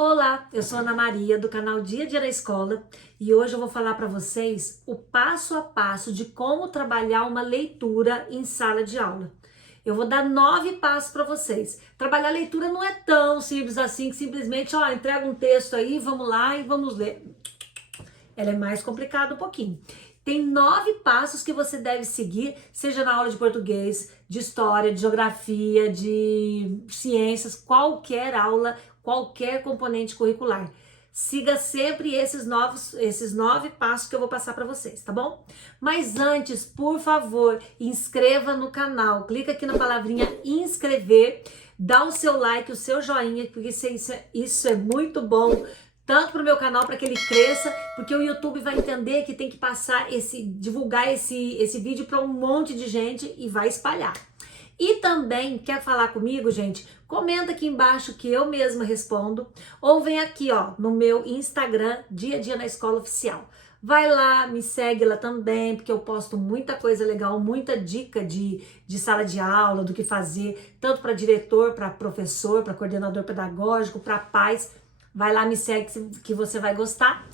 Olá, eu sou Ana Maria do canal Dia a Dia na Escola e hoje eu vou falar para vocês o passo a passo de como trabalhar uma leitura em sala de aula. Eu vou dar 9 passos para vocês. Trabalhar leitura não é tão simples assim, que simplesmente, entrega um texto aí, vamos lá e vamos ler. Ela é mais complicada um pouquinho. Tem 9 passos que você deve seguir, seja na aula de português, de história, de geografia, de ciências, qualquer aula, qualquer componente curricular. Siga sempre esses 9 passos que eu vou passar para vocês, tá bom? Mas antes, por favor, inscreva no canal. Clica aqui na palavrinha inscrever, dá o seu like, o seu joinha, porque isso é muito bom. Tanto para o meu canal, para que ele cresça, porque o YouTube vai entender que tem que divulgar esse vídeo para um monte de gente e vai espalhar. E também, quer falar comigo, gente? Comenta aqui embaixo que eu mesma respondo, ou vem aqui, no meu Instagram, Dia a Dia na Escola Oficial. Vai lá, me segue lá também, porque eu posto muita coisa legal, muita dica de sala de aula, do que fazer, tanto para diretor, para professor, para coordenador pedagógico, para pais. Vai lá, me segue que você vai gostar.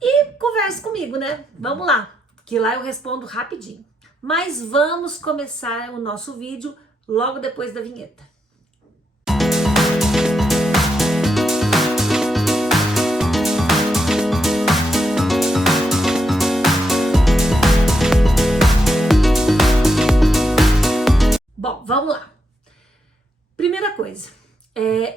E converse comigo, né? Vamos lá, que lá eu respondo rapidinho. Mas vamos começar o nosso vídeo logo depois da vinheta. Bom, vamos lá. Primeira coisa.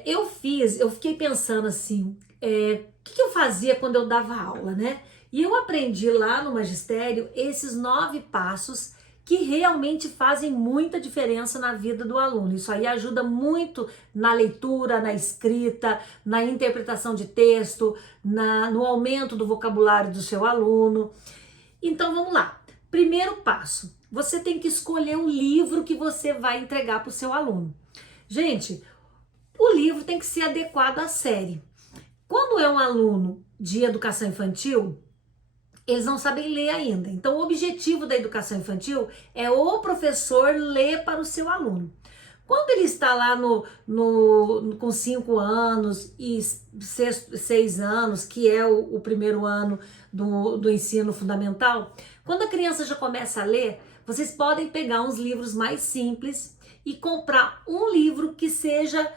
Eu fiquei pensando assim, o que eu fazia quando eu dava aula, né? E eu aprendi lá no magistério esses 9 passos que realmente fazem muita diferença na vida do aluno. Isso aí ajuda muito na leitura, na escrita, na interpretação de texto, no aumento do vocabulário do seu aluno. Então vamos lá. Primeiro passo, você tem que escolher um livro que você vai entregar para o seu aluno. Gente, o livro tem que ser adequado à série. Quando é um aluno de educação infantil, eles não sabem ler ainda. Então, o objetivo da educação infantil é o professor ler para o seu aluno. Quando ele está lá com 5 anos e 6 anos, que é o primeiro ano do ensino fundamental, quando a criança já começa a ler, vocês podem pegar uns livros mais simples e comprar um livro que seja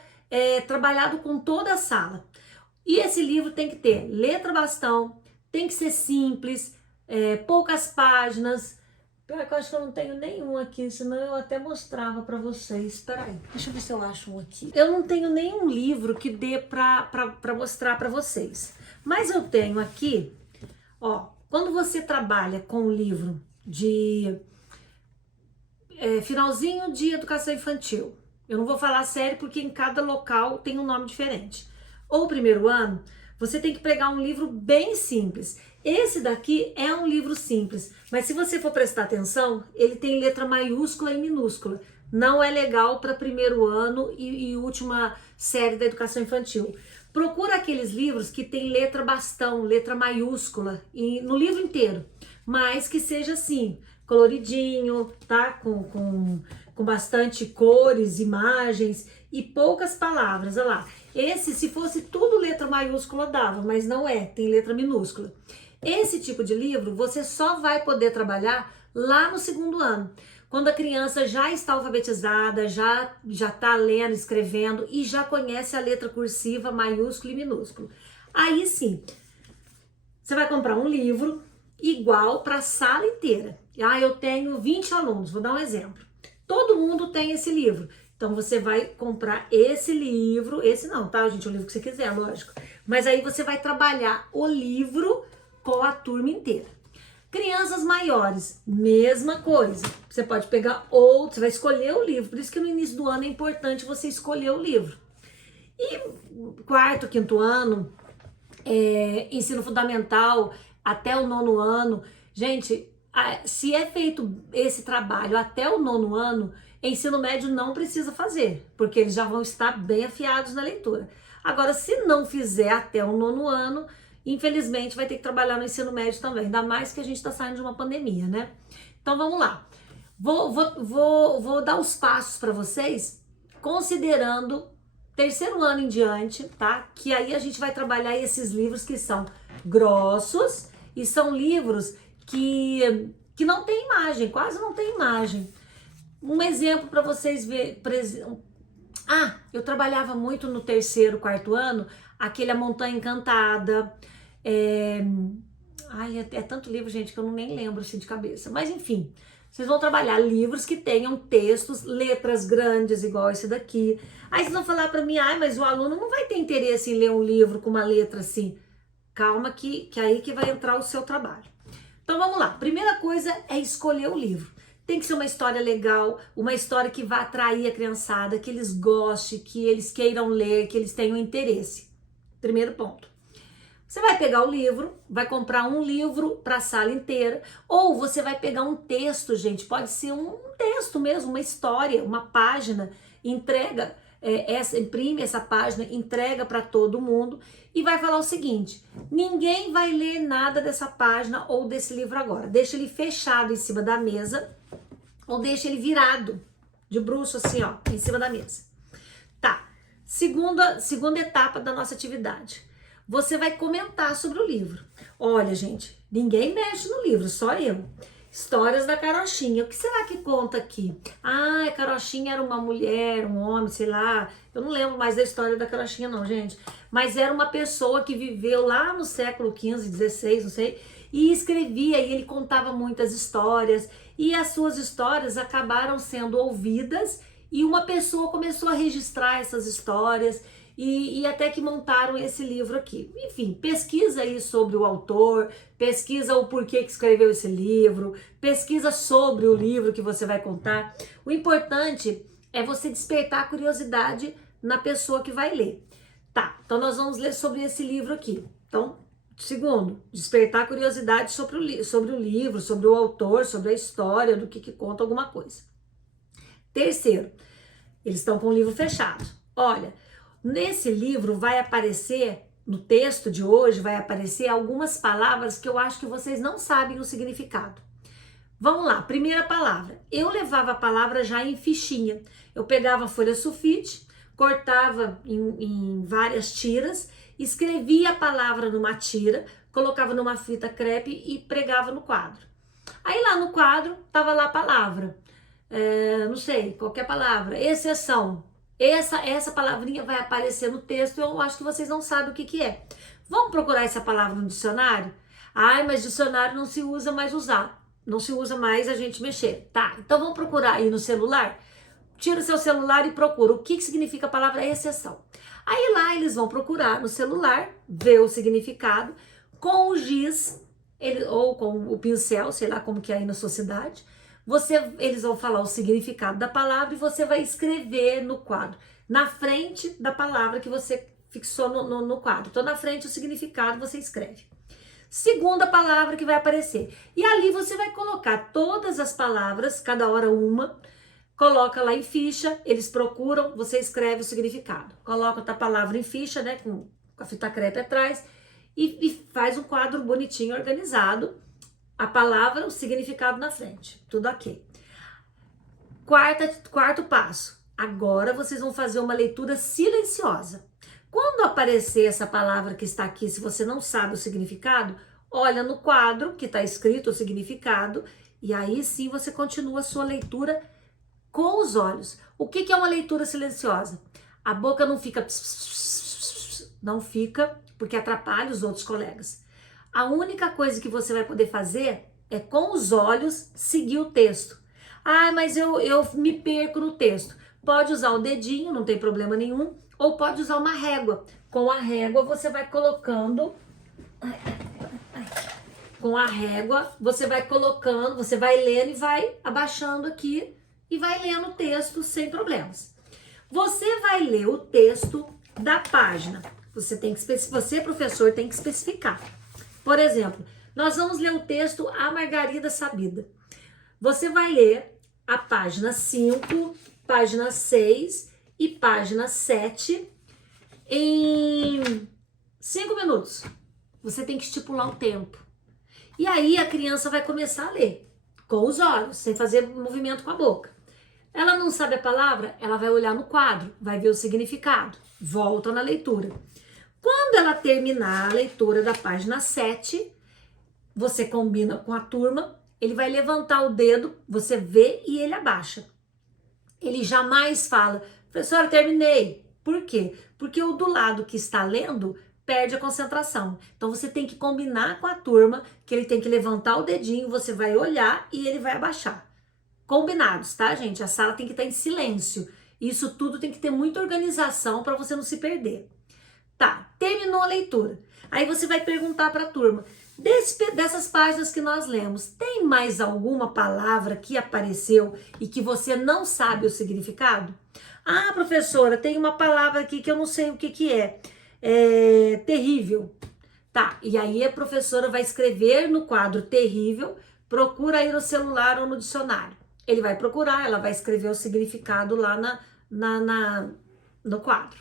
trabalhado com toda a sala. E esse livro tem que ter letra bastão, tem que ser simples, poucas páginas. Pior que eu acho que eu não tenho nenhum aqui, senão eu até mostrava para vocês. Espera aí, deixa eu ver se eu acho um aqui. Eu não tenho nenhum livro que dê para mostrar para vocês. Mas eu tenho aqui, quando você trabalha com um livro de finalzinho de educação infantil, eu não vou falar sério porque em cada local tem um nome diferente. Ou primeiro ano, você tem que pegar um livro bem simples. Esse daqui é um livro simples, mas se você for prestar atenção, ele tem letra maiúscula e minúscula. Não é legal para primeiro ano e última série da educação infantil. Procura aqueles livros que tem letra bastão, letra maiúscula, no livro inteiro, mas que seja assim, coloridinho, tá? Com bastante cores, imagens e poucas palavras. Olha lá. Esse, se fosse tudo letra maiúscula, dava, mas não é, tem letra minúscula. Esse tipo de livro você só vai poder trabalhar lá no segundo ano, quando a criança já está alfabetizada, já está lendo, escrevendo e já conhece a letra cursiva, maiúsculo e minúsculo. Aí sim, você vai comprar um livro igual para a sala inteira. Eu tenho 20 alunos, vou dar um exemplo. Todo mundo tem esse livro. Então, você vai comprar esse livro, esse não, tá, gente? O livro que você quiser, lógico. Mas aí você vai trabalhar o livro com a turma inteira. Crianças maiores, mesma coisa. Você pode pegar outro, você vai escolher o livro. Por isso que no início do ano é importante você escolher o livro. E quarto, quinto ano, ensino fundamental, até o 9º ano. Gente, se é feito esse trabalho até o 9º ano, ensino médio não precisa fazer, porque eles já vão estar bem afiados na leitura. Agora, se não fizer até o 9º ano, infelizmente vai ter que trabalhar no ensino médio também, ainda mais que a gente está saindo de uma pandemia, né? Então vamos lá. Vou dar os passos para vocês, considerando terceiro ano em diante, tá? Que aí a gente vai trabalhar esses livros que são grossos e são livros que não tem imagem, quase não tem imagem. Um exemplo para vocês verem. Eu trabalhava muito no terceiro, quarto ano, aquele A Montanha Encantada. É tanto livro, gente, que eu nem lembro assim de cabeça. Mas enfim, vocês vão trabalhar livros que tenham textos, letras grandes, igual esse daqui. Aí vocês vão falar para mim, mas o aluno não vai ter interesse em ler um livro com uma letra assim. Calma que aí que vai entrar o seu trabalho. Então vamos lá. Primeira coisa é escolher o livro. Tem que ser uma história legal, uma história que vá atrair a criançada, que eles gostem, que eles queiram ler, que eles tenham interesse. Primeiro ponto. Você vai pegar o livro, vai comprar um livro para a sala inteira, ou você vai pegar um texto, gente, pode ser um texto mesmo, uma história, uma página, entrega, imprime essa página, entrega para todo mundo e vai falar o seguinte: ninguém vai ler nada dessa página ou desse livro agora. Deixa ele fechado em cima da mesa ou deixa ele virado de bruço assim, ó, em cima da mesa. Tá. Segunda etapa da nossa atividade. Você vai comentar sobre o livro. Olha, gente, ninguém mexe no livro, só eu. Histórias da Carochinha. O que será que conta aqui? A Carochinha era uma mulher, um homem, sei lá. Eu não lembro mais da história da Carochinha não, gente. Mas era uma pessoa que viveu lá no século XV, XVI, não sei, e escrevia, e ele contava muitas histórias. E as suas histórias acabaram sendo ouvidas e uma pessoa começou a registrar essas histórias. E até que montaram esse livro aqui. Enfim, pesquisa aí sobre o autor, pesquisa o porquê que escreveu esse livro, pesquisa sobre o livro que você vai contar. O importante é você despertar a curiosidade na pessoa que vai ler. Tá, então nós vamos ler sobre esse livro aqui. Então, segundo, despertar a curiosidade sobre o livro, sobre o autor, sobre a história, do que conta alguma coisa. Terceiro, eles estão com o livro fechado. Olha, nesse livro vai aparecer, no texto de hoje, vai aparecer algumas palavras que eu acho que vocês não sabem o significado. Vamos lá, primeira palavra. Eu levava a palavra já em fichinha. Eu pegava folha sulfite, cortava em várias tiras, escrevia a palavra numa tira, colocava numa fita crepe e pregava no quadro. Aí lá no quadro tava lá a palavra, não sei, qualquer palavra, exceção. Essa palavrinha vai aparecer no texto, eu acho que vocês não sabem o que é. Vamos procurar essa palavra no dicionário? Mas dicionário não se usa mais usar. Não se usa mais a gente mexer. Tá, então vamos procurar aí no celular? Tira o seu celular e procura o que significa a palavra exceção. Aí lá eles vão procurar no celular, ver o significado, com o giz, ou com o pincel, sei lá como que é aí na sua cidade. Eles vão falar o significado da palavra e você vai escrever no quadro, na frente da palavra que você fixou no quadro. Então, na frente o significado você escreve. Segunda palavra que vai aparecer. E ali você vai colocar todas as palavras, cada hora uma, coloca lá em ficha, eles procuram, você escreve o significado. Coloca a palavra em ficha, né, com a fita crepe atrás, e faz um quadro bonitinho, organizado. A palavra, o significado na frente. Tudo ok. Quarto passo. Agora vocês vão fazer uma leitura silenciosa. Quando aparecer essa palavra que está aqui, se você não sabe o significado, olha no quadro que está escrito o significado e aí sim você continua a sua leitura com os olhos. O que é uma leitura silenciosa? A boca não fica... Não fica, porque atrapalha os outros colegas. A única coisa que você vai poder fazer é com os olhos seguir o texto. Mas eu me perco no texto. Pode usar o dedinho, não tem problema nenhum, ou pode usar uma régua. Com a régua você vai colocando... Com a régua você vai colocando, você vai lendo e vai abaixando aqui e vai lendo o texto sem problemas. Você vai ler o texto da página. Você, professor, tem que especificar. Por exemplo, nós vamos ler o texto A Margarida Sabida. Você vai ler a página 5, página 6 e página 7 em 5 minutos. Você tem que estipular o tempo. E aí a criança vai começar a ler com os olhos, sem fazer movimento com a boca. Ela não sabe a palavra, ela vai olhar no quadro, vai ver o significado. volta na leitura. Quando ela terminar a leitura da página 7, você combina com a turma, ele vai levantar o dedo, você vê e ele abaixa. Ele jamais fala, professora, terminei. Por quê? Porque o do lado que está lendo perde a concentração. Então você tem que combinar com a turma que ele tem que levantar o dedinho, você vai olhar e ele vai abaixar. Combinados, tá, gente? A sala tem que estar em silêncio. Isso tudo tem que ter muita organização para você não se perder. Tá, terminou a leitura. Aí você vai perguntar para a turma, dessas páginas que nós lemos, tem mais alguma palavra que apareceu e que você não sabe o significado? Ah, professora, tem uma palavra aqui que eu não sei o que é. É terrível. Tá, e aí a professora vai escrever no quadro terrível, procura aí no celular ou no dicionário. Ele vai procurar, ela vai escrever o significado lá no quadro.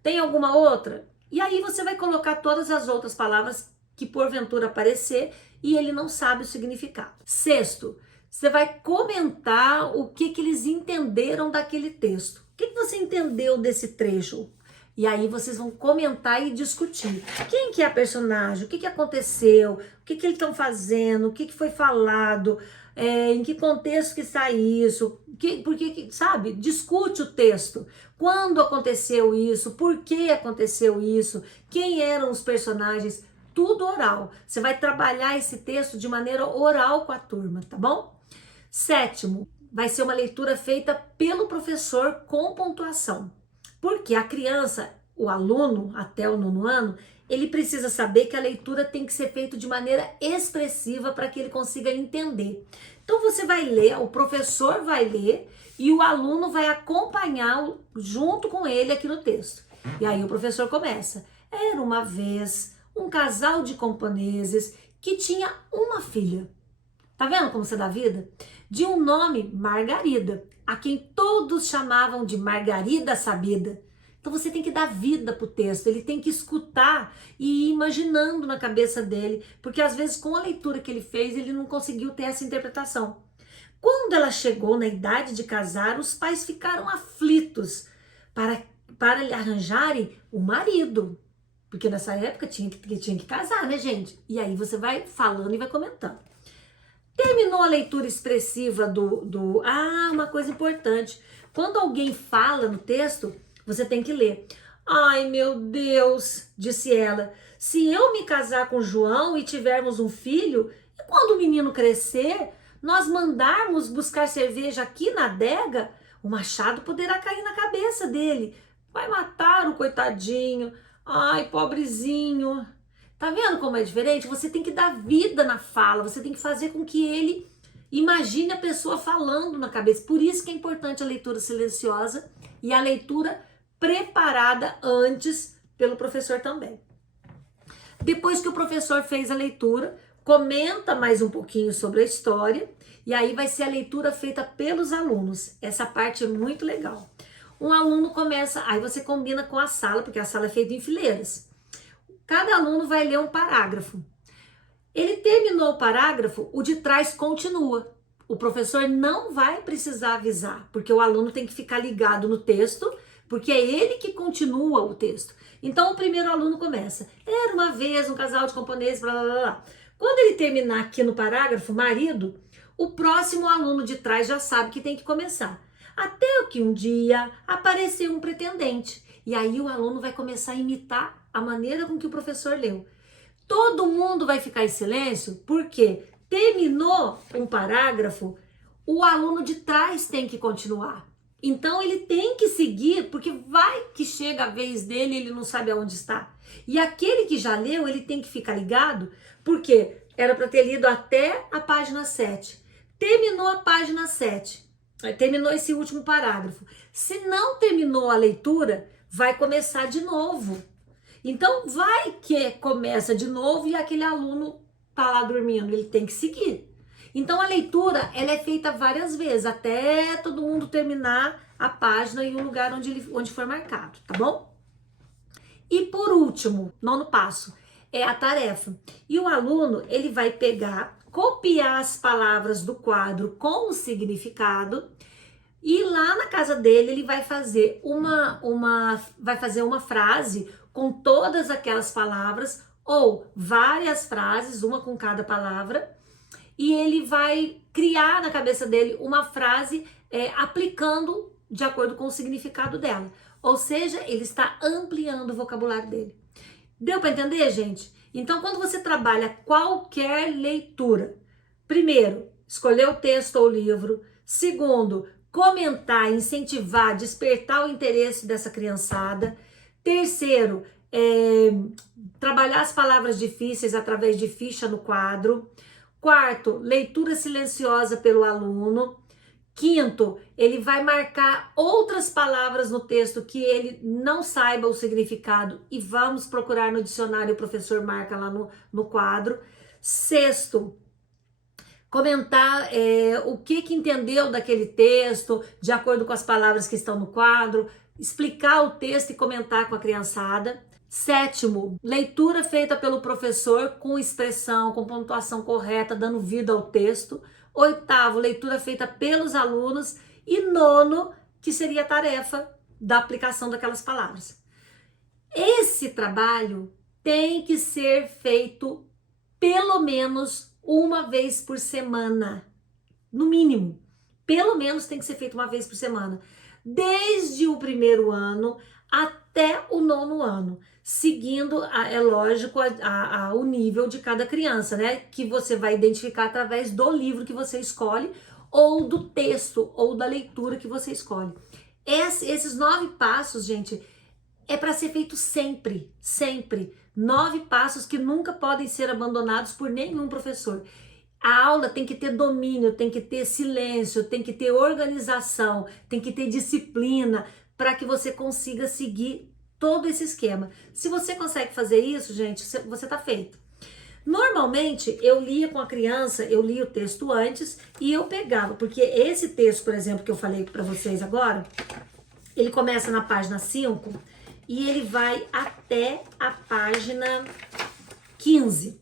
Tem alguma outra? E aí você vai colocar todas as outras palavras que porventura aparecer e ele não sabe o significado. Sexto, você vai comentar o que eles entenderam daquele texto. O que você entendeu desse trecho? E aí vocês vão comentar e discutir. Quem que é a personagem? O que aconteceu? O que eles estão fazendo? O que foi falado? Em que contexto que está isso? Sabe? Discute o texto. Quando aconteceu isso? Por que aconteceu isso? Quem eram os personagens? Tudo oral. Você vai trabalhar esse texto de maneira oral com a turma, tá bom? Sétimo, vai ser uma leitura feita pelo professor com pontuação. Porque a criança, o aluno, até o 9º ano, ele precisa saber que a leitura tem que ser feita de maneira expressiva para que ele consiga entender. Então você vai ler, o professor vai ler e o aluno vai acompanhar junto com ele aqui no texto. E aí o professor começa. Era uma vez um casal de camponeses que tinha uma filha. Tá vendo como você dá vida? De um nome Margarida, a quem todos chamavam de Margarida Sabida. Então você tem que dar vida pro texto, ele tem que escutar e ir imaginando na cabeça dele, porque às vezes com a leitura que ele fez, ele não conseguiu ter essa interpretação. Quando ela chegou na idade de casar, os pais ficaram aflitos para lhe arranjarem o marido, porque nessa época tinha que casar, né, gente? E aí você vai falando e vai comentando. Terminou a leitura expressiva uma coisa importante. Quando alguém fala no texto, você tem que ler. Ai, meu Deus, disse ela, se eu me casar com João e tivermos um filho, e quando o menino crescer, nós mandarmos buscar cerveja aqui na adega, o machado poderá cair na cabeça dele. Vai matar o coitadinho. Ai, pobrezinho. Tá vendo como é diferente? Você tem que dar vida na fala, você tem que fazer com que ele imagine a pessoa falando na cabeça. Por isso que é importante a leitura silenciosa e a leitura preparada antes pelo professor também. Depois que o professor fez a leitura, comenta mais um pouquinho sobre a história e aí vai ser a leitura feita pelos alunos. Essa parte é muito legal. Um aluno começa, aí você combina com a sala, porque a sala é feita em fileiras. Cada aluno vai ler um parágrafo. Ele terminou o parágrafo, o de trás continua. O professor não vai precisar avisar, porque o aluno tem que ficar ligado no texto, porque é ele que continua o texto. Então o primeiro aluno começa. Era uma vez um casal de camponeses, blá, blá, blá, blá. Quando ele terminar aqui no parágrafo, marido, o próximo aluno de trás já sabe que tem que começar. Até que um dia apareceu um pretendente. E aí o aluno vai começar a imitar a maneira com que o professor leu. Todo mundo vai ficar em silêncio porque terminou um parágrafo, o aluno de trás tem que continuar. Então ele tem que seguir, porque vai que chega a vez dele e ele não sabe aonde está. E aquele que já leu, ele tem que ficar ligado, porque era para ter lido até a página 7. Terminou a página 7, terminou esse último parágrafo. Se não terminou a leitura, vai começar de novo. Então vai que começa de novo e aquele aluno tá lá dormindo, ele tem que seguir. Então a leitura, ela é feita várias vezes, até todo mundo terminar a página em um lugar onde for marcado, tá bom? E por último, 9º passo, é a tarefa. E o aluno, ele vai pegar, copiar as palavras do quadro com o significado, E lá na casa dele ele vai fazer uma frase com todas aquelas palavras ou várias frases, uma com cada palavra, e ele vai criar na cabeça dele uma frase aplicando de acordo com o significado dela. Ou seja, ele está ampliando o vocabulário dele. Deu para entender, gente? Então, quando você trabalha qualquer leitura, primeiro, escolher o texto ou o livro. Segundo, comentar, incentivar, despertar o interesse dessa criançada. Terceiro, trabalhar as palavras difíceis através de ficha no quadro. Quarto, leitura silenciosa pelo aluno. Quinto, ele vai marcar outras palavras no texto que ele não saiba o significado e vamos procurar no dicionário, o professor marca lá no quadro. Sexto, comentar o que entendeu daquele texto, de acordo com as palavras que estão no quadro, explicar o texto e comentar com a criançada. Sétimo, leitura feita pelo professor com expressão, com pontuação correta, dando vida ao texto. Oitavo, leitura feita pelos alunos. E nono, que seria a tarefa da aplicação daquelas palavras. Esse trabalho tem que ser feito pelo menos uma vez por semana, no mínimo. Pelo menos tem que ser feito uma vez por semana, desde o primeiro ano até o 9º ano, seguindo, é lógico, o nível de cada criança, né? Que você vai identificar através do livro que você escolhe, ou do texto, ou da leitura que você escolhe. Esses 9 passos, gente, é para ser feito sempre, sempre. 9 passos que nunca podem ser abandonados por nenhum professor. A aula tem que ter domínio, tem que ter silêncio, tem que ter organização, tem que ter disciplina, para que você consiga seguir todo esse esquema. Se você consegue fazer isso, gente, você tá feito. Normalmente, eu lia com a criança, eu lia o texto antes e eu pegava, porque esse texto, por exemplo, que eu falei para vocês agora, ele começa na página 5 e ele vai até a página 15.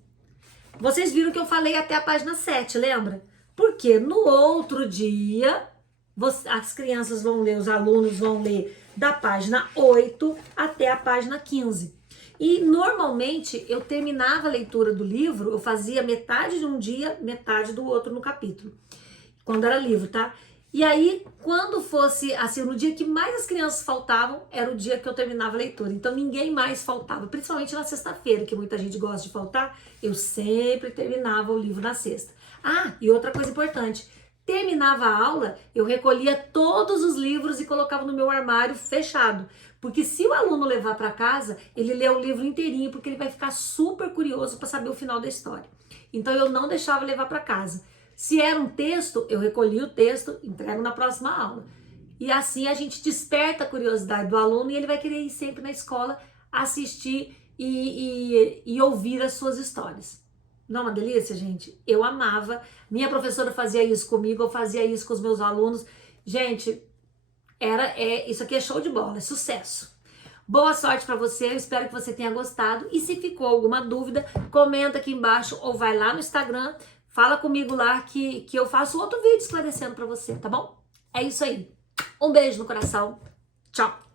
Vocês viram que eu falei até a página 7, lembra? Porque no outro dia, as crianças vão ler, os alunos vão ler da página 8 até a página 15. E normalmente eu terminava a leitura do livro, eu fazia metade de um dia, metade do outro no capítulo, quando era livro, tá? E aí, quando fosse, assim, no dia que mais as crianças faltavam, era o dia que eu terminava a leitura. Então, ninguém mais faltava, principalmente na sexta-feira, que muita gente gosta de faltar, eu sempre terminava o livro na sexta. Ah, e outra coisa importante, terminava a aula, eu recolhia todos os livros e colocava no meu armário fechado. Porque se o aluno levar para casa, ele lê o livro inteirinho, porque ele vai ficar super curioso para saber o final da história. Então, eu não deixava levar para casa. Se era um texto, eu recolhi o texto, entrego na próxima aula. E assim a gente desperta a curiosidade do aluno e ele vai querer ir sempre na escola assistir e ouvir as suas histórias. Não é uma delícia, gente? Eu amava. Minha professora fazia isso comigo, eu fazia isso com os meus alunos. Gente, isso aqui é show de bola, é sucesso. Boa sorte para você, eu espero que você tenha gostado. E se ficou alguma dúvida, comenta aqui embaixo ou vai lá no Instagram. Fala comigo lá que eu faço outro vídeo esclarecendo para você, tá bom? É isso aí. Um beijo no coração. Tchau.